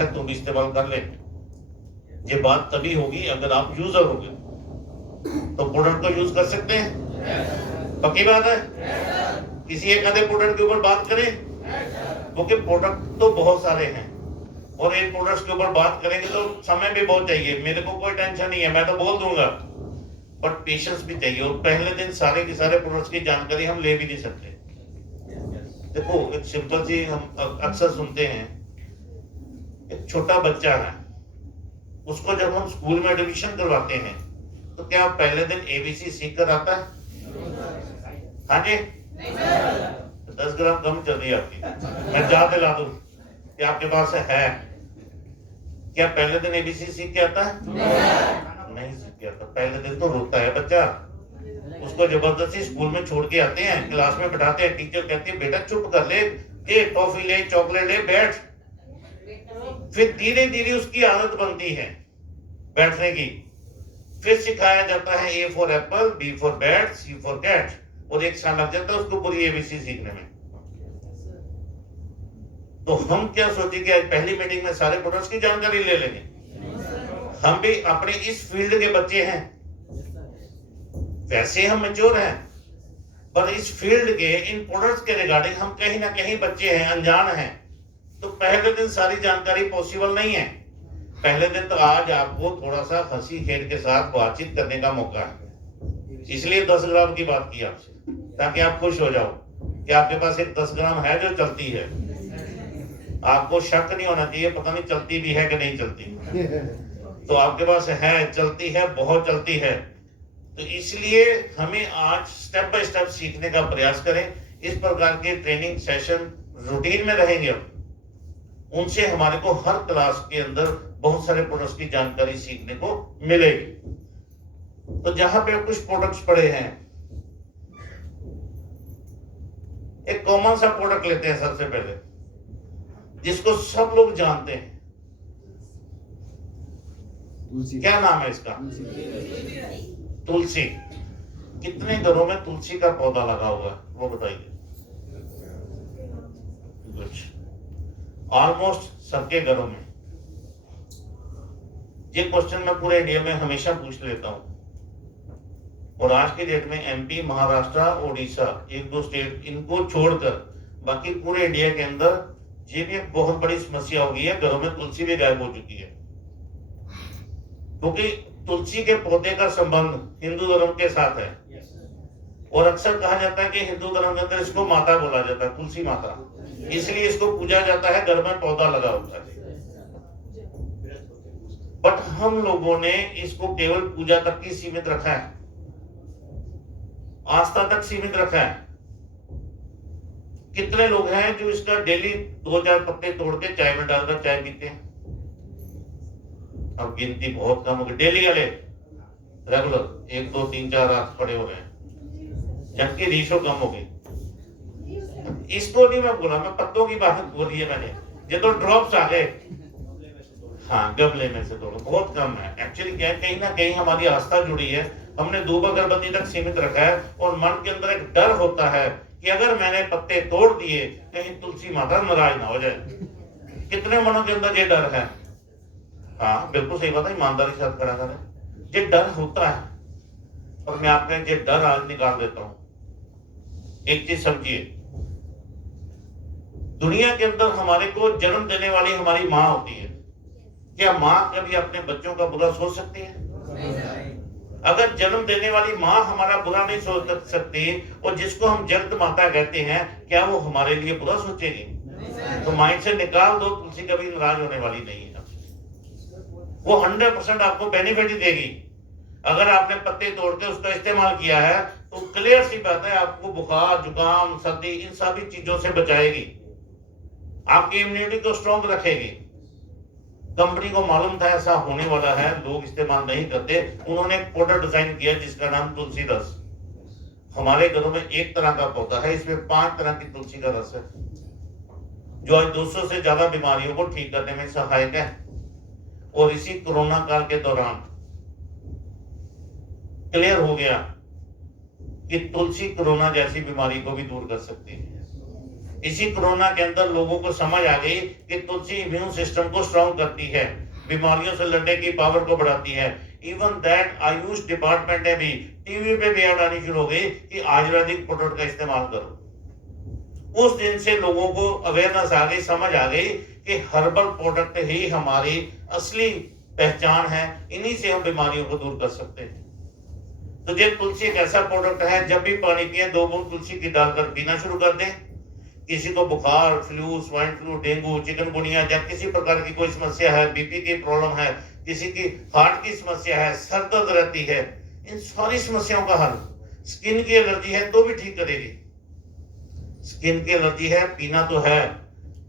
अच्छा तुम भी इस्तेमाल कर ले। ये बात तभी होगी अगर आप यूजर होगे, तो प्रोडक्ट को यूज कर सकते हैं। पक्की बात है। किसी एक आधे प्रोडक्ट के ऊपर बात करें, क्योंकि प्रोडक्ट तो बहुत सारे हैं और इन प्रोडक्ट्स के ऊपर बात करेंगे तो समय भी बहुत चाहिए। मेरे को कोई टेंशन नहीं है, मैं तो बोल दूंगा, बट पेशेंस भी चाहिए। और पहले दिन सारे के सारे प्रोडक्ट्स की जानकारी हम ले भी नहीं सकते। देखो एक सिंपल सी हम अक्सर सुनते हैं, एक छोटा बच्चा है, उसको जब हम स्कूल में एडमिशन करवाते हैं तो क्या पहले दिन एबीसी सीख कर आता है? हाँ जी, 10 ग्राम कम चल रही है आपकी, मैं जा दिला दूं कि आपके पास है। क्या पहले दिन एबीसी सीख के आता है? नहीं सीख के आता। पहले दिन तो रोता है बच्चा, उसको जबरदस्ती स्कूल में छोड़ के आते हैं, क्लास में बैठाते हैं, टीचर कहती है बेटा चुप कर ले, ये टॉफी ले, चॉकलेट ले, बैठ। फिर धीरे धीरे उसकी आदत बनती है बैठने की। फिर सिखाया जाता है A for apple, B for bat, C for cat, और एक साल लग जाता है उसको पूरी एबीसी सीखने में। तो हम क्या सोचे कि आज पहली मीटिंग में सारे प्रोडक्ट्स की जानकारी ले लेंगे। हम भी अपने इस फील्ड के बच्चे हैं, वैसे हम मैच्योर हैं, पर इस फील्ड के इन प्रोडक्ट्स के रिगार्डिंग हम कहीं ना कहीं बच्चे हैं, अनजान हैं। तो पहले दिन सारी जानकारी पॉसिबल नहीं है। पहले दिन तो आज आपको थोड़ा सा हंसी खेल के साथ बातचीत करने का मौका है, इसलिए 10 ग्राम की बात की आपसे, ताकि आप खुश हो जाओ कि आपके पास एक 10 ग्राम है जो चलती है। आपको शक नहीं होना चाहिए पता नहीं चलती भी है कि नहीं चलती। तो आपके पास है, चलती है, बहुत चलती है। तो इसलिए हमें आज स्टेप बाय स्टेप सीखने का प्रयास करें। इस प्रकार के ट्रेनिंग सेशन रूटीन में रहेंगे, उनसे हमारे को हर क्लास के अंदर बहुत सारे प्रोडक्ट्स की जानकारी सीखने को मिलेगी। तो जहां पे कुछ प्रोडक्ट्स पड़े हैं, एक कॉमन सा प्रोडक्ट लेते हैं सबसे पहले, जिसको सब लोग जानते हैं। क्या नाम है इसका? तुलसी। कितने घरों में तुलसी का पौधा लगा हुआ है वो बताइए? कुछ ऑलमोस्ट सबके घरों में। ये क्वेश्चन मैं पूरे इंडिया में हमेशा पूछ लेता हूं, और आज के डेट में एमपी, महाराष्ट्र, उड़ीसा, एक दो स्टेट इनको छोड़कर बाकी पूरे इंडिया के अंदर ये भी एक बहुत बड़ी समस्या हो गई है, घरों में तुलसी भी गायब हो चुकी है। क्योंकि तुलसी के पौधे का संबंध हिंदू धर्म के साथ है, और अक्सर कहा जाता है कि हिंदू धर्म के अंदर इसको माता बोला जाता है, तुलसी माता, इसलिए इसको पूजा जाता है, घर में पौधा लगा होता है। बट हम लोगों ने इसको केवल पूजा तक ही सीमित रखा है, आस्था तक सीमित रखा है। कितने लोग हैं जो इसका डेली 2-4 पत्ते तोड़ के चाय में डालकर चाय पीते हैं? अब गिनती बहुत कम हो गई। डेली वाले रेगुलर 1, 2, 3, 4 रात पड़े हो रहे हैं, जबकि रेशो कम हो गई। इसको नहीं मैं बोला, मैं पत्तों की बात बोली है मैंने। ये तो ड्रॉप्स आ गए। हाँ, गमले में से तोड़ो, बहुत कम है। एक्चुअली क्या है, कहीं ना कहीं हमारी आस्था जुड़ी है, हमने धूप अगरबत्ती तक सीमित रखा है, और मन के अंदर एक डर होता है कि अगर मैंने पत्ते तोड़ दिए कहीं तुलसी माता नाराज ना हो जाए। कितने मनों के अंदर ये डर है? हाँ बिल्कुल सही बात है, ईमानदारी से खड़ा करें। ये डर होता है, और मैं आपका ये डर आज निकाल देता हूं। एक चीज समझिए, दुनिया के अंदर हमारे को जन्म देने वाली हमारी माँ होती है। क्या माँ कभी अपने बच्चों का बुरा सोच सकती है? अगर जन्म देने वाली माँ हमारा बुरा नहीं सोच सकती, और जिसको हम जगत माता कहते हैं, क्या वो हमारे लिए बुरा सोचेगी? तो माइंड से निकाल दो, तुलसी कभी नाराज होने वाली नहीं है। वो 100% आपको बेनिफिट ही देगी। अगर आपने पत्ते तोड़ के उसका इस्तेमाल किया है तो क्लियर सी बात है, आपको बुखार, जुकाम, सर्दी, इन सभी चीजों से बचाएगी, आपकी इम्यूनिटी को स्ट्रॉन्ग रखेगी। कंपनी को मालूम था ऐसा होने वाला है, लोग इस्तेमाल नहीं करते, उन्होंने एक प्रोडक्ट डिजाइन किया जिसका नाम तुलसी रस। हमारे घरों में एक तरह का पौधा है, इसमें 5 तरह की तुलसी का रस है, जो आज 200 से ज्यादा बीमारियों को ठीक करने में सहायक है। और इसी कोरोना काल के दौरान क्लियर हो गया कि तुलसी कोरोना जैसी बीमारी को भी दूर कर सकती है। इसी कोरोना के अंदर लोगों को समझ आ गई कि तुलसी इम्यून सिस्टम को स्ट्रॉन्ग करती है, बीमारियों से लड़ने की पावर को बढ़ाती है। इवन दैट आयुष डिपार्टमेंट ने भी टीवी पे भी ऐड आनी शुरू हो गई कि आयुर्वेदिक प्रोडक्ट का इस्तेमाल करो। उस दिन से लोगों को अवेयरनेस आ गई, समझ आ गई कि हर्बल प्रोडक्ट ही हमारी असली पहचान है, इन्हीं से हम बीमारियों को दूर कर सकते हैं। तो ये तुलसी एक ऐसा प्रोडक्ट है, जब भी पानी पिए 2 बूंद तुलसी की डालकर पीना शुरू कर दें। किसी को बुखार, flu, swine flu, dengue, chikungunya या किसी प्रकार की कोई समस्या है, बीपी की प्रॉब्लम है, किसी की हार्ट की समस्या है, सर दर्द रहती है, इन सारी समस्याओं का हल, स्किन की एलर्जी है तो भी ठीक करेगी। स्किन की एलर्जी है, पीना तो है,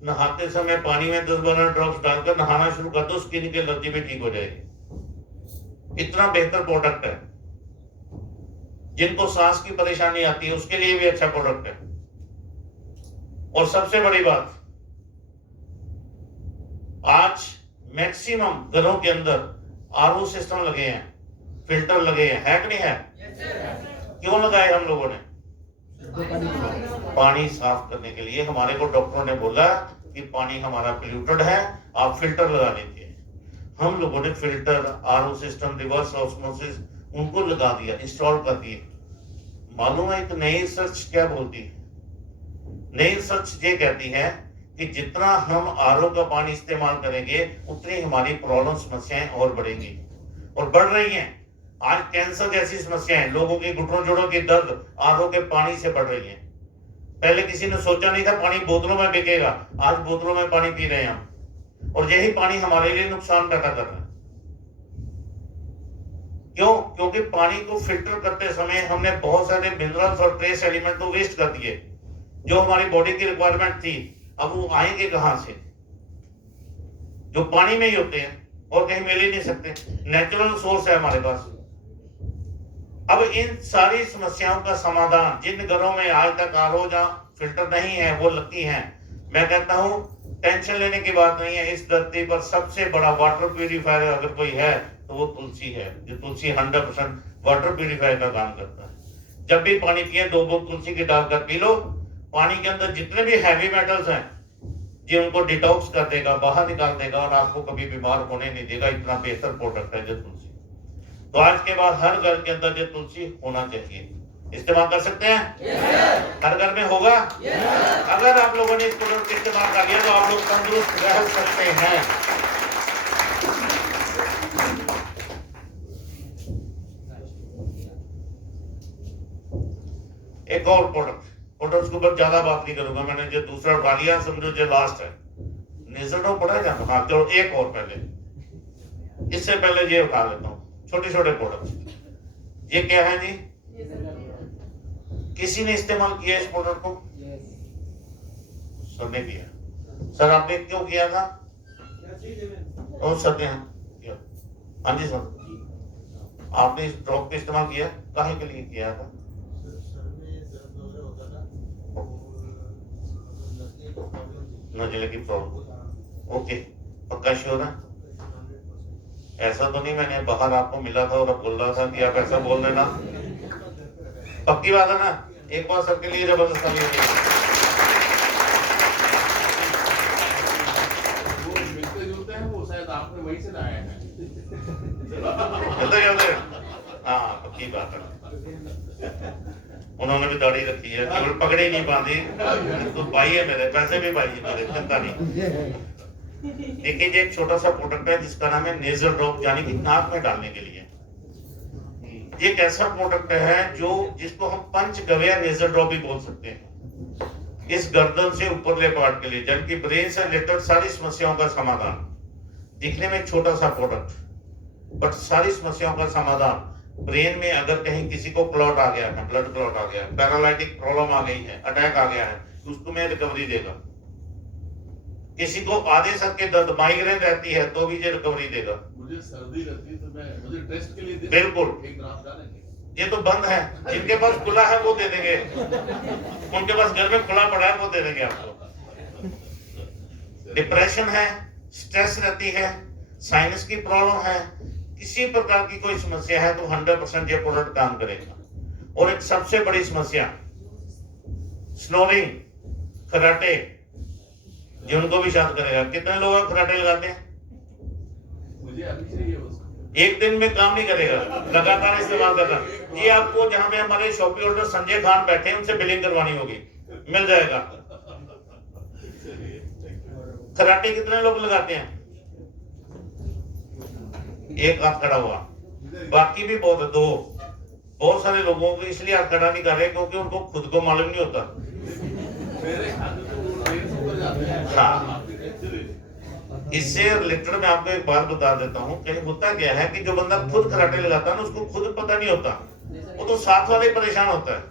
नहाते समय पानी में 10-12 ड्रॉप्स डालकर नहाना शुरू कर दो, स्किन की एलर्जी भी ठीक हो जाएगी। इतना बेहतर प्रोडक्ट है। जिनको सांस की परेशानी आती है उसके लिए भी अच्छा प्रोडक्ट है। और सबसे बड़ी बात, आज मैक्सिमम घरों के अंदर आरओ सिस्टम लगे हैं, फिल्टर लगे हैं, है कि नहीं है? क्यों लगाए हम लोगों ने? पानी साफ करने के लिए। हमारे को डॉक्टरों ने बोला कि पानी हमारा पोल्यूटेड है, आप फिल्टर लगा लीजिए। हम लोगों ने filter, RO system, reverse osmosis उनको लगा दिया, इंस्टॉल कर दिए। मालूम है एक नई रिसर्च क्या बोलती है? नई रिसर्च ये कहती है कि जितना हम आरओ का पानी इस्तेमाल करेंगे उतनी हमारी प्रॉब्लम, समस्याएं और बढ़ेंगी, और बढ़ रही हैं। आज कैंसर जैसी समस्याएं, लोगों के घुटनों जोड़ों की दर्द आरओ के पानी से बढ़ रही है। पहले किसी ने सोचा नहीं था पानी बोतलों में बिकेगा, आज बोतलों में पानी पी रहे हैं हम, और यही पानी हमारे लिए नुकसान पैदा कर रहा है। क्यों? क्योंकि पानी को फिल्टर करते समय हमने बहुत सारे मिनरल्स और ट्रेस एलिमेंट तो वेस्ट कर दिए, जो हमारी बॉडी की रिक्वायरमेंट थी। अब वो आएंगे कहां से? जो पानी में ही होते हैं और कहीं मिल ही नहीं सकते, नेचुरल सोर्स है हमारे पास। अब इन सारी समस्याओं का समाधान, जिन घरों में आज तक आरओ या फिल्टर नहीं है वो लगती हैं, मैं कहता हूं टेंशन लेने की बात नहीं है। इस धरती पर सबसे बड़ा वाटर प्यूरिफायर अगर कोई है तो वो तुलसी है। जो तुलसी 100% वाटर प्यूरिफायर का काम करता है। जब भी पानी पिए 2 बूंद तुलसी की डालकर पी लो। पानी के अंदर जितने भी हैवी मेटल्स हैं जो उनको डिटॉक्स कर देगा, बाहर निकाल देगा, और आपको कभी बीमार होने नहीं देगा। इतना बेहतर प्रोडक्ट है जो तुलसी। तो आज के बाद हर घर के अंदर जो तुलसी होना चाहिए। इस्तेमाल कर सकते हैं? हर घर में होगा। अगर आप लोगों ने इस प्रोडक्ट का इस्तेमाल कर लिया तो आप लोग तंदुरुस्त रह सकते हैं। एक और प्रोडक्ट के ऊपर ज्यादा बात नहीं करूंगा, मैंने जो दूसरा उठा लिया समझो जो लास्ट है। नेजल पड़ा है जाना। हाँ चलो एक और पहले, इससे पहले ये उठा लेता हूँ। छोटे छोटे प्रोडक्ट। ये क्या है जी? किसी ने इस्तेमाल किया इस प्रोडक्ट को? सबने किया। सर आपने क्यों किया था? और सबने किया। हाँ जी सर, आपने इस ड्रॉप का इस्तेमाल किया, काहे के लिए किया था? नजले की प्रॉब्लम। ओके, पक्का श्योर है? ऐसा तो नहीं मैंने बाहर आपको मिला था और अब बोल रहा था कि आप ऐसा बोल देना? पक्की बात है ना? एक बार सबके लिए जबरदस्त ताली होगी। वो मिलते जुलते हैं, वो शायद आपने वहीं से लाया है। हाँ पक्की बात है। उन्होंने भी दाढ़ी रखी है, केवल पगड़ी नहीं बांधी। तो भाई है मेरे, पैसे भी भाई है मेरे, चिंता नहीं। देखिए ये एक छोटा सा प्रोडक्ट है जिसका नाम है नेजल ड्रॉप, यानी कि नाक में डालने के लिए। ये एक ऐसा प्रोडक्ट है जो जिसको हम पंचगव्य नेजल ड्रॉप भी बोल सकते हैं। इस गर्दन से ऊपरले पार्ट के लिए, जबकि ब्रेन से रिलेटेड सारी समस्याओं का समाधान। दिखने में एक छोटा सा प्रोडक्ट, बट सारी समस्याओं का समाधान। ब्रेन में अगर कहीं किसी को क्लॉट आ गया है, ब्लड क्लॉट आ गया है, पैरालाइटिक प्रॉब्लम आ गई है, अटैक आ गया है, तो उसको मैं रिकवरी देगा। किसी को आधे सर के दर्द, माइग्रेन रहती है तो भी ये रिकवरी देगा। मुझे सर्दी रहती है तो मुझे टेस्ट के लिए बिल्कुल एक ड्राफ्ट डालेंगे। ये तो बंद है, जिनके पास खुला है वो दे देंगे, उनके पास घर में खुला पड़ा है वो दे देंगे आपको। डिप्रेशन है, स्ट्रेस रहती है, साइनस की प्रॉब्लम है, किसी प्रकार की कोई समस्या है तो 100% ये प्रोडक्ट काम करेगा। और एक सबसे बड़ी समस्या स्नोरिंग, खराटे जो उनको भी शांत करेगा। कितने लोग खराटे लगाते हैं? मुझे अभी चाहिए उसको। एक दिन में काम नहीं करेगा, लगातार इस्तेमाल करना। ये आपको जहां पे हमारे शॉपी होल्डर संजय खान बैठे हैं उनसे बिलिंग करवानी होगी, मिल जाएगा। खराटे कितने लोग लगाते हैं? एक हाथ खड़ा हुआ, बाकी भी बहुत है, दो। बहुत सारे लोगों को इसलिए हाथ खड़ा नहीं कर रहे क्योंकि उनको खुद को मालूम नहीं होता। हाँ, इससे रिलेटेड मैं आपको एक बात बता देता हूँ कि होता क्या है कि जो बंदा खुद कराटे लगाता है ना उसको खुद पता नहीं होता, वो तो साथ वाले परेशान होता है,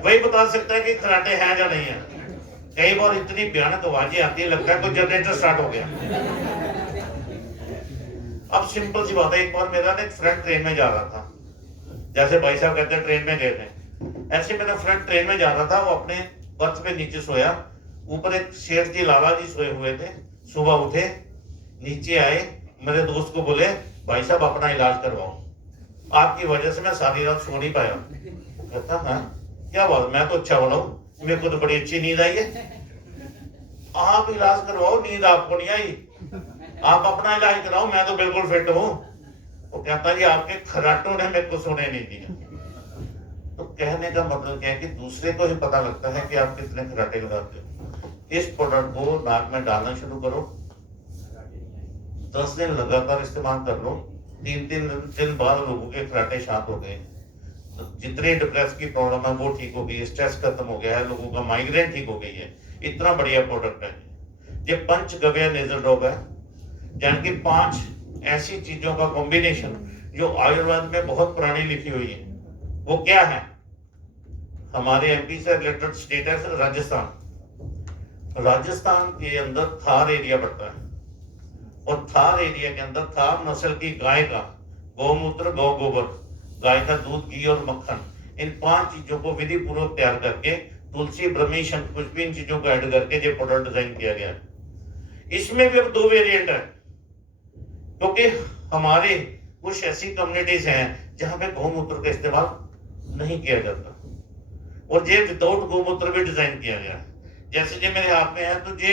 वही बता सकता है कि कराटे है या नहीं है। कई बार इतनी भयानक आवाजें आती है, लगता है कोई जनरेटर स्टार्ट हो गया। अब सिंपल सी बात है, एक बार मेरा ना एक फ्रेंड ट्रेन में जा रहा था, जैसे भाई साहब कहते हैं ट्रेन में गए थे, ऐसे मेरा फ्रेंड ट्रेन में जा रहा था। वो अपने बर्थ पे नीचे सोया, ऊपर एक शेर जी लाला जी सोए हुए थे। सुबह उठे, नीचे आए, मेरे दोस्त को बोले भाई साहब अपना इलाज करवाओ, आपकी वजह से मैं सारी रात सो नहीं पाया। कहता हाँ क्या बात, मैं तो अच्छा वाला हूँ, मेरे को तो बड़ी अच्छी नींद आई है। आप इलाज करवाओ, नींद आपको नहीं आई, आप अपना इलाज कराओ, मैं तो बिल्कुल फिट हूँ। वो कहता जी आपके खराटों ने मेरे को सोने नहीं दिया। तो कहने का मतलब क्या है कि दूसरे को ही पता लगता है कि आप कितने खराटे लगाते हो। इस प्रोडक्ट को नाक में डालना शुरू करो, 10 दिन लगातार इस्तेमाल कर लो, 3-3 दिन बाद लोगों के खराटे शांत हो गए। तो जितने डिप्रेस की प्रॉब्लम है वो ठीक हो गई, स्ट्रेस खत्म हो गया है, लोगों का माइग्रेन ठीक हो गई है। इतना बढ़िया प्रोडक्ट है ये। पंचगव्य नेजल ड्रॉप है, यानी कि 5 ऐसी चीजों का कॉम्बिनेशन जो आयुर्वेद में बहुत पुरानी लिखी हुई है। वो क्या है? हमारे एमपी से रिलेटेड स्टेट है राजस्थान। राजस्थान के अंदर थार एरिया पड़ता है, और थार एरिया के अंदर थार नस्ल की गाय का गौमूत्र, गौ गोबर, गाय का दूध, घी और मक्खन, इन 5 चीजों को विधि पूर्वक तैयार करके तुलसी, ब्रह्मी, शंख पुष्प, इन चीजों को ऐड करके ये प्रोडक्ट डिजाइन किया गया है। इसमें भी अब 2 वेरिएंट है, क्योंकि हमारे कुछ ऐसी कम्युनिटीज हैं जहां पे गौमूत्र का इस्तेमाल नहीं किया जाता, और ये विदाउट गौमूत्र भी डिजाइन किया गया है। जैसे ये मेरे हाथ में है, तो ये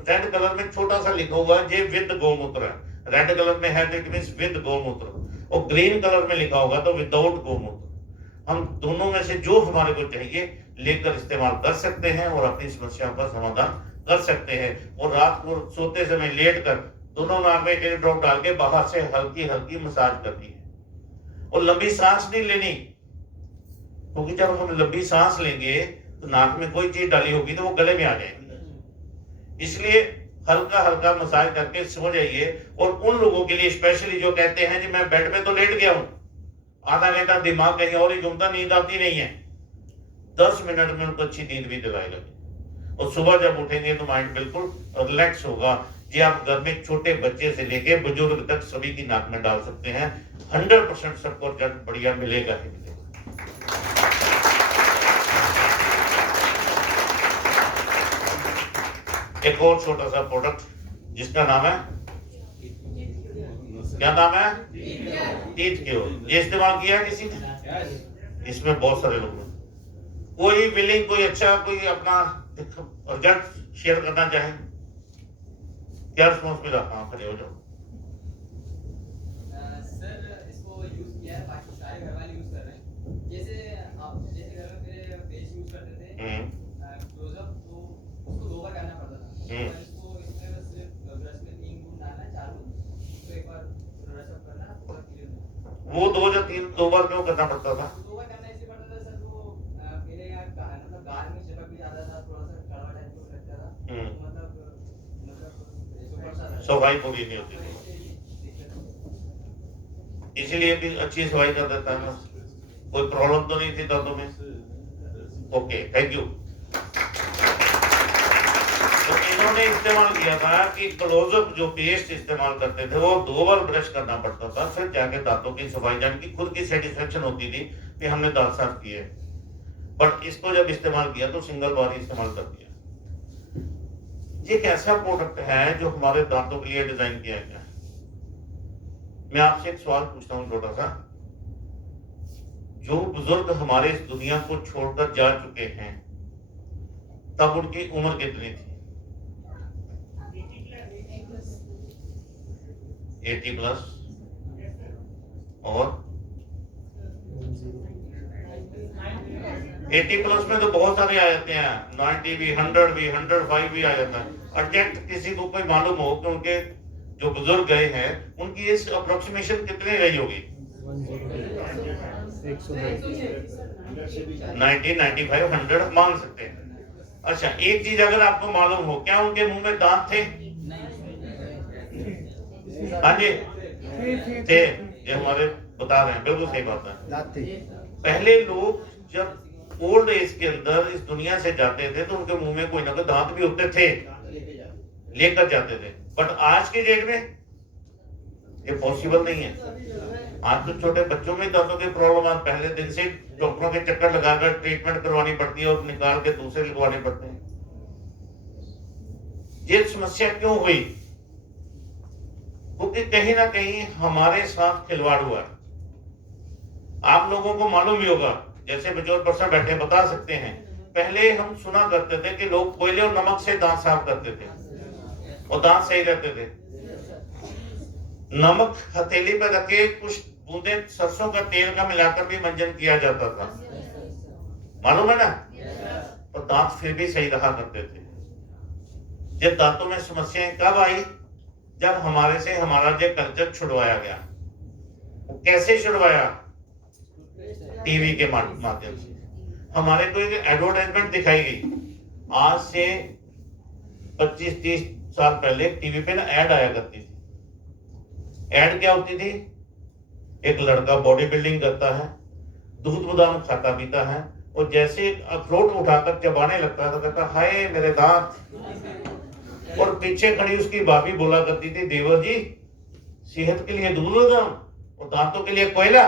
रेड कलर में छोटा सा लिखा हुआ है, ये विद गौमूत्र है। रेड कलर में है तो इट मींस विद गौमूत्र, और ग्रीन कलर में लिखा होगा तो विदाउट गौमूत्र। हम दोनों में से जो हमारे को चाहिए लेकर इस्तेमाल कर सकते हैं और अपनी समस्याओं का समाधान कर सकते हैं। और रात को सोते समय लेट कर दोनों नाक में एक ड्रॉप डाल के बाहर से हल्की हल्की मसाज करनी है। और लंबी सांस नहीं लेनी, क्योंकि जब हम लंबी सांस लेंगे तो नाक में कोई चीज डाली होगी तो वो गले में आ जाएगी। इसलिए हल्का हल्का मसाज करके सो जाइए। और उन लोगों के लिए स्पेशली जो कहते हैं जी मैं बेड पे तो लेट गया हूं, आधा घंटा दिमाग कहीं और ही घूमता, नींद आती नहीं है, 10 मिनट में उनको अच्छी नींद भी दिलाएगा। और सुबह जब उठेंगे तो माइंड बिल्कुल रिलैक्स होगा। जी आप घर में छोटे बच्चे से लेके बुजुर्ग तक सभी की नाक में डाल सकते हैं, 100% सबको रिजल्ट बढ़िया मिलेगा ही मिलेगा। एक और छोटा सा प्रोडक्ट जिसका नाम है, क्या नाम है? Teeth cure. ये इस्तेमाल किया है किसी ने? इसमें बहुत सारे लोग, कोई विलिंग, कोई अच्छा, कोई अपना रिजल्ट शेयर करना चाहे, क्या रिस्पॉन्स मिला? हाँ खड़े हो जाओ। सर इसको यूज किया है, बाकी सारे घर वाले यूज कर रहे हैं। जैसे आप जैसे घर में मेरे फेस यूज करते थे क्लोजअप, तो उसको 2 बार करना पड़ता था। इसको इसमें बस सिर्फ ब्रश में 3 बूंद डालना है, 4 बूंद, तो एक बार ब्रश अप करना, पूरा क्लियर हो। वो 2 या 3 2 बार क्यों करना पड़ता था? 2 बार करना इसलिए पड़ता था सर, वो मेरे यहाँ मतलब गाल में चिपक भी जाता था, थोड़ा सा कड़वा टाइप का लगता था, मतलब सफाई पूरी नहीं होती, इसीलिए भी अच्छी सफाई कर देता है ना। कोई प्रॉब्लम तो नहीं थी दांतों में? Okay, thank you. तो इन्होंने इस्तेमाल किया था कि क्लोजअप जो पेस्ट इस्तेमाल करते थे वो 2 बार ब्रश करना पड़ता था, फिर जाके दांतों की सफाई, जान की खुद की सेटिस्फेक्शन होती थी कि हमने दांत साफ किए। बट इसको जब इस्तेमाल किया तो सिंगल बार ही इस्तेमाल कर दिया। ये एक ऐसा प्रोडक्ट है जो हमारे दांतों के लिए डिजाइन किया गया है। मैं आपसे एक सवाल पूछता हूँ छोटा सा, जो बुजुर्ग हमारे इस दुनिया को छोड़कर जा चुके हैं तब उनकी उम्र कितनी थी? 80+। और 80+ में तो बहुत सारे आ जाते हैं, 90 भी, 100 भी, 105 भी आ जाता है। एग्जैक्ट किसी को कोई मालूम हो कि उनके जो बुजुर्ग गए हैं उनकी एज अप्रोक्सीमेशन कितनी रही होगी? 90, 95, 100 मान सकते हैं। अच्छा, एक चीज अगर आपको मालूम हो, क्या उनके मुंह में दांत थे? हाँ जी थे, ये हमारे बता रहे हैं, बिल्कुल सही बात है। पहले लोग जब ओल्ड एज के अंदर इस दुनिया से जाते थे तो उनके मुंह में कोई ना कोई दांत भी होते थे, लेकर जाते थे। बट आज के डेट में ये पॉसिबल नहीं है। आज तो छोटे बच्चों में दांतों की प्रॉब्लम आज पहले दिन से डॉक्टरों के चक्कर लगाकर ट्रीटमेंट करवानी पड़ती है और निकाल के दूसरे लगवाने पड़ते हैं। ये समस्या क्यों हुई? क्योंकि कहीं ना कहीं हमारे साथ खिलवाड़ हुआ है। आप लोगों को मालूम ही होगा, जैसे बुजुर्ग पर्सन बैठे बता सकते हैं, पहले हम सुना करते थे कि लोग कोयले और नमक से दांत साफ करते थे और दांत सही रहते थे। नमक हथेली पर रखे कुछ बूंदे सरसों का तेल का मिलाकर भी मंजन किया जाता था, मालूम है ना? और दांत फिर भी सही रहा करते थे। जब दांतों में समस्याएं कब आई? जब हमारे से हमारा जो कल्चर छुड़वाया गया। वो कैसे छुड़वाया? टीवी के माध्यम से। हमारे को एक एडवर्टाइजमेंट दिखाई गई आज से 25-30 साल पहले। टीवी पे ना ऐड आया करती थी। ऐड क्या होती थी? एक लड़का बॉडी बिल्डिंग करता है, दूध बादाम खाता पीता है, और जैसे अखरोट उठाकर चबाने लगता है तो कहता हाय मेरे दांत। और पीछे खड़ी उसकी भाभी बोला करती थी, देवर जी सेहत के लिए दूध बादाम और दांतों के लिए कोयला,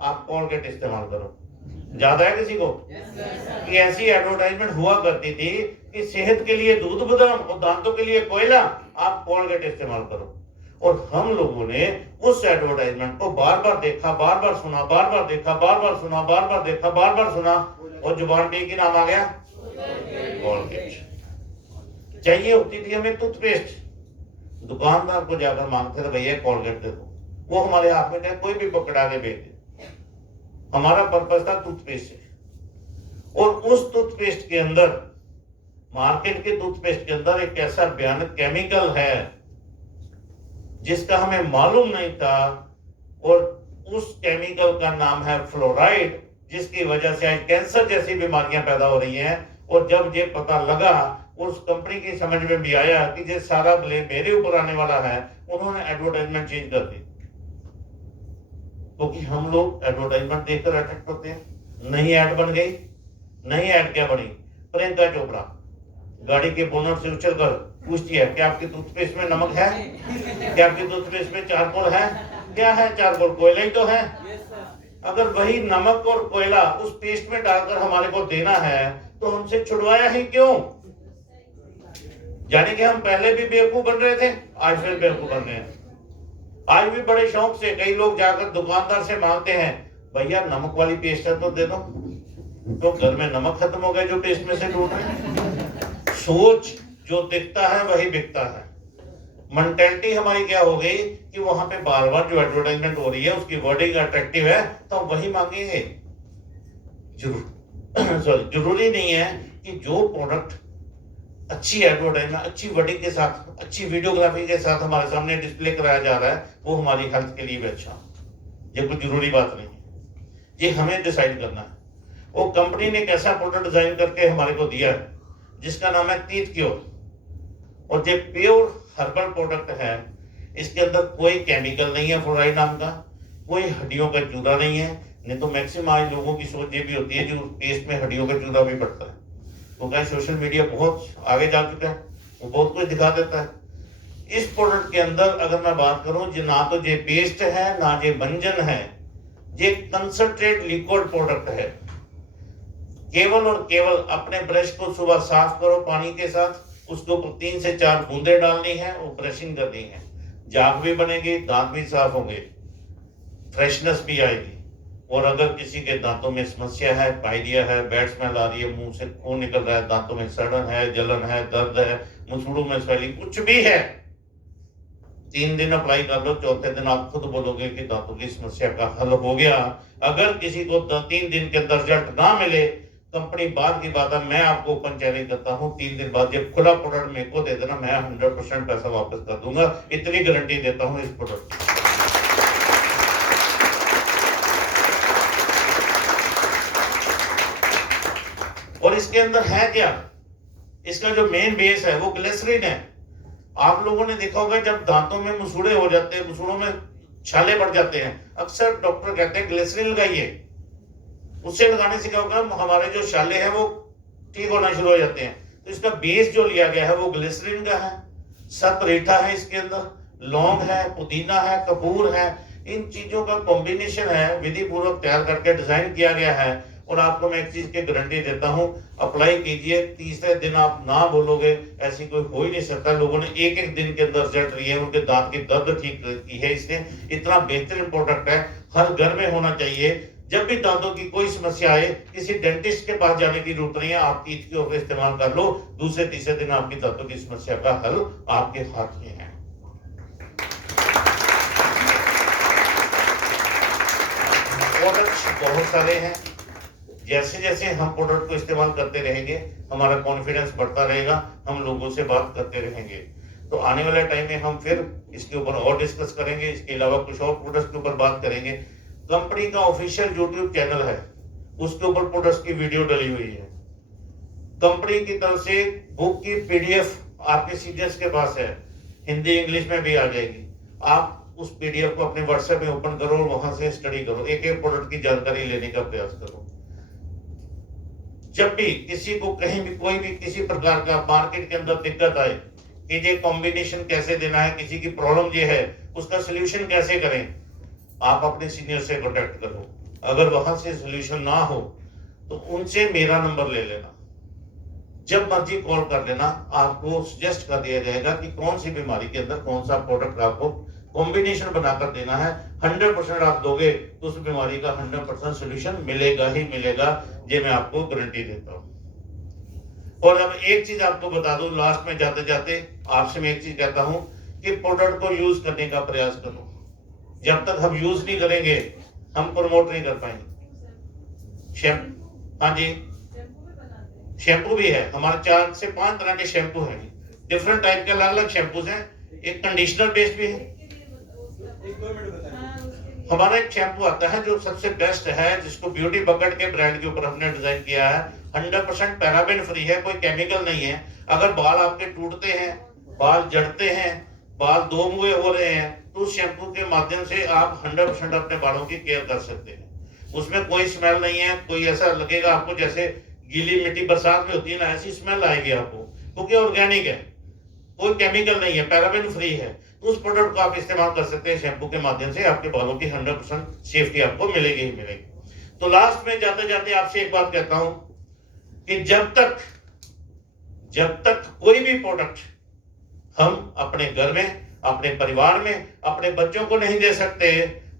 आप कोलगेट इस्तेमाल करो। ज्यादा है किसी को? कि ऐसी एडवर्टाइजमेंट हुआ करती थी कि सेहत के लिए दूध बादाम और दांतों के लिए कोयला, आप कोलगेट इस्तेमाल करो। और हम लोगों ने उस एडवर्टाइजमेंट को बार बार देखा, बार बार सुना, बार बार देखा, बार बार सुना, बार बार देखा, बार बार सुना, और जुबान पे की नाम आ गया कोलगेट। चाहिए होती थी हमें टूथपेस्ट, दुकानदार को जाकर मांगते थे भैया कोलगेट दे दो, वो हमारे हाथ में कोई भी पकड़ा के भेज दे। हमारा पर्पस था टूथपेस्ट से। और उस टूथपेस्ट के अंदर, मार्केट के टूथपेस्ट के अंदर एक ऐसा भयानक केमिकल है जिसका हमें मालूम नहीं था, और उस केमिकल का नाम है फ्लोराइड, जिसकी वजह से आज कैंसर जैसी बीमारियां पैदा हो रही हैं। और जब ये पता लगा, उस कंपनी की समझ में भी आया कि ये सारा ब्लेम मेरे ऊपर आने वाला है, उन्होंने एडवर्टाइजमेंट चेंज कर दी। क्योंकि हम लोग एडवर्टाइजमेंट देखकर अट्रैक्ट होते हैं। नई ऐड बन गई। नई ऐड क्या बनी? प्रियंका चोपड़ा गाड़ी के बोनट से उछलकर पूछती है, क्या आपके टूथपेस्ट में नमक है? क्या आपके टूथपेस्ट में चारकोल है? क्या है चारकोल? कोयला ही तो है। अगर वही नमक और कोयला उस पेस्ट में डालकर हमारे को देना है तो हमसे छुड़वाया ही क्यों? यानी कि हम पहले भी बेवकूफ बन रहे थे, आज फिर बेवकूफ बन रहे हैं। आज भी बड़े शौक से कई लोग जाकर दुकानदार से मांगते हैं, भैया नमक वाली पेस्ट है तो दे दो। तो घर में नमक खत्म हो गया जो पेस्ट में से ढूंढ रहे। सोच जो दिखता है वही बिकता है। मेंटालिटी हमारी क्या हो गई कि वहां पे बार बार जो एडवर्टाइजमेंट हो रही है उसकी वर्डिंग अट्रैक्टिव है तो हम वही मांगेंगे। जरूरी नहीं है कि जो प्रोडक्ट अच्छी एडवर्टाइजमेंट, अच्छी वर्डिंग के साथ, अच्छी वीडियोग्राफी के साथ हमारे सामने डिस्प्ले कराया जा रहा है वो हमारी हेल्थ के लिए भी अच्छा। ये कोई जरूरी बात नहीं है, ये हमें डिसाइड करना है। वो कंपनी ने एक ऐसा प्रोडक्ट डिजाइन करके हमारे को दिया है जिसका नाम है टीथ क्योर, और ये प्योर हर्बल प्रोडक्ट है। इसके अंदर कोई केमिकल नहीं है फ्लोराइड नाम का, कोई हड्डियों का चूरा नहीं है। नहीं तो मैक्सिमम आज लोगों की सोच ये भी होती है जो पेस्ट में हड्डियों का चूरा भी पड़ता है। तो क्या सोशल मीडिया बहुत आगे जा चुका है, वो बहुत कुछ दिखा देता है। इस प्रोडक्ट के अंदर अगर मैं बात करूं, जो ना तो ये पेस्ट है ना ये मंजन है, ये कंसंट्रेट लिक्विड प्रोडक्ट है। केवल और केवल अपने ब्रश को सुबह साफ करो पानी के साथ, उसके ऊपर 3 से 4 बूंदे डालनी है और ब्रशिंग करनी है। जाग भी बनेगी, दांत भी साफ होंगे, फ्रेशनेस भी आएगी। और अगर किसी के दांतों में समस्या है, पाइरिया है, बैड स्मेल आ रही है, मुंह से खून निकल रहा है, दांतों में सड़न है, जलन है, दर्द है, मुसड़ों में स्वेलिंग, कुछ भी है, 3 दिन अप्लाई कर लो, चौथे दिन आप खुद बोलोगे कि दांतों की समस्या का हल हो गया। अगर किसी को 3 दिन के अंदर रिजल्ट ना मिले, कंपनी बाद की बात है, मैं आपको ओपन चैलेंज करता हूं, 3 दिन बाद जब खुला प्रोडक्ट मेरे को दे देना, मैं 100% पैसा वापस कर दूंगा, इतनी गारंटी देता हूं इस प्रोडक्ट की। और इसके अंदर है क्या, इसका जो मेन बेस है वो ग्लिसरीन है। आप लोगों ने देखा होगा जब दांतों में मुसूड़े हो जाते हैं, मुसूड़ों में छाले पड़ जाते हैं, अक्सर डॉक्टर कहते हैं ग्लिसरीन लगाइए। उससे लगाने से क्या होगा, हमारे जो छाले हैं वो ठीक होना शुरू हो जाते हैं। तो इसका बेस जो लिया गया है वो ग्लिसरीन का है, सतरीठा है, इसके अंदर लौंग है, पुदीना है, कपूर है, इन चीजों का कॉम्बिनेशन है, विधि पूर्वक तैयार करके डिजाइन किया गया है। और आपको मैं एक चीज की गारंटी देता हूं, अप्लाई कीजिए, तीसरे दिन आप ना बोलोगे ऐसी कोई हो ही नहीं सकता। लोगों ने एक एक दिन के अंदर रिजल्ट लिए, उनके दांत की दर्द ठीक की है इसने। इतना बेहतरीन प्रोडक्ट है, हर घर में होना चाहिए। जब भी दांतों की कोई समस्या आए, किसी डेंटिस्ट के पास जाने की जरूरत नहीं है, आप टीथ के ऊपर इस्तेमाल कर लो, दूसरे तीसरे दिन आपकी दांतों की समस्या का हल आपके हाथ में है। प्रोडक्ट्स बहुत सारे हैं, जैसे जैसे हम प्रोडक्ट को इस्तेमाल करते रहेंगे, हमारा कॉन्फिडेंस बढ़ता रहेगा, हम लोगों से बात करते रहेंगे। तो आने वाले टाइम में हम फिर इसके ऊपर और डिस्कस करेंगे, इसके अलावा कुछ और प्रोडक्ट्स के ऊपर बात करेंगे। कंपनी का ऑफिशियल यूट्यूब चैनल है, उसके ऊपर प्रोडक्ट्स की वीडियो डली हुई है। कंपनी की तरफ से बुक की पीडीएफ आपके सीनियर्स के पास है, हिंदी इंग्लिश में भी आ जाएगी। आप उस पीडीएफ को अपने व्हाट्सएप में ओपन करो और वहां से स्टडी करो, एक एक प्रोडक्ट की जानकारी लेने का प्रयास करो। जब भी किसी को कहीं भी कोई भी किसी प्रकार का मार्केट के अंदर दिक्कत आए कि ये कॉम्बिनेशन कैसे देना है, किसी की प्रॉब्लम ये है, उसका सोल्यूशन कैसे करें, आप अपने सीनियर से कॉन्टेक्ट करो। अगर वहां से सोल्यूशन ना हो तो उनसे मेरा नंबर ले लेना, जब मर्जी कॉल कर लेना, आपको सजेस्ट कर दिया जाएगा कि कौन सी बीमारी के अंदर कौन सा प्रोडक्ट आपको कॉम्बिनेशन बनाकर देना है। 100% आप दोगे तो उस बीमारी का 100% सोल्यूशन मिलेगा ही मिलेगा, ये मैं आपको गारंटी देता हूं। और अब एक चीज आपको बता दूं, लास्ट में जाते जाते आपसे मैं एक चीज कहता हूं कि प्रोडक्ट को यूज करने का प्रयास करो। जब तक हम यूज नहीं करेंगे हम प्रमोट नहीं कर पाएंगे। हाँ जी, शैम्पू भी है हमारे, 4 से 5 तरह के शैम्पू हैं, डिफरेंट टाइप के अलग अलग शैम्पूज हैं। एक कंडीशनर बेस्ड भी है, हमारा एक शैम्पू आता है जो सबसे बेस्ट है, जिसको ब्यूटी बकेट के ब्रांड के ऊपर हमने डिजाइन किया है। 100% पैराबेन फ्री है, कोई केमिकल नहीं है। अगर बाल आपके टूटते हैं, बाल जड़ते हैं, बाल दो मुहे हो रहे हैं, तो उस शैम्पू के माध्यम से आप 100% अपने बालों की केयर कर सकते हैं। उसमें कोई स्मेल नहीं है, कोई ऐसा लगेगा आपको जैसे गीली मिट्टी बरसात में होती है ना, ऐसी स्मेल आएगी आपको, क्योंकि ऑर्गेनिक है, कोई केमिकल नहीं है, पैराबेन फ्री है। तो उस प्रोडक्ट को आप इस्तेमाल कर सकते हैं शैम्पू के माध्यम से, आपके बालों की 100% सेफ्टी आपको मिलेगी ही मिलेगी। तो लास्ट में जाते जाते आपसे एक बात कहता हूं कि जब तक कोई भी प्रोडक्ट हम अपने घर में, अपने परिवार में, अपने बच्चों को नहीं दे सकते,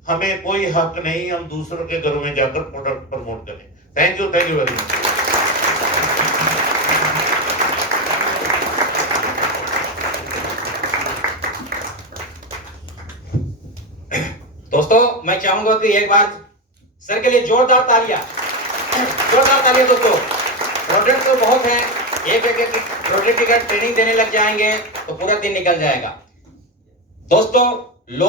हमें कोई हक नहीं हम दूसरों के घरों में जाकर प्रोडक्ट प्रमोट करें। Thank you very much. दोस्तों मैं चाहूंगा कि एक बार सर के लिए जोरदार तालियां दोस्तों। प्रोडक्ट तो बहुत है, एक प्रोडक्ट की अगर ट्रेनिंग देने लग जाएंगे तो पूरा दिन निकल जाएगा। दोस्तों लोग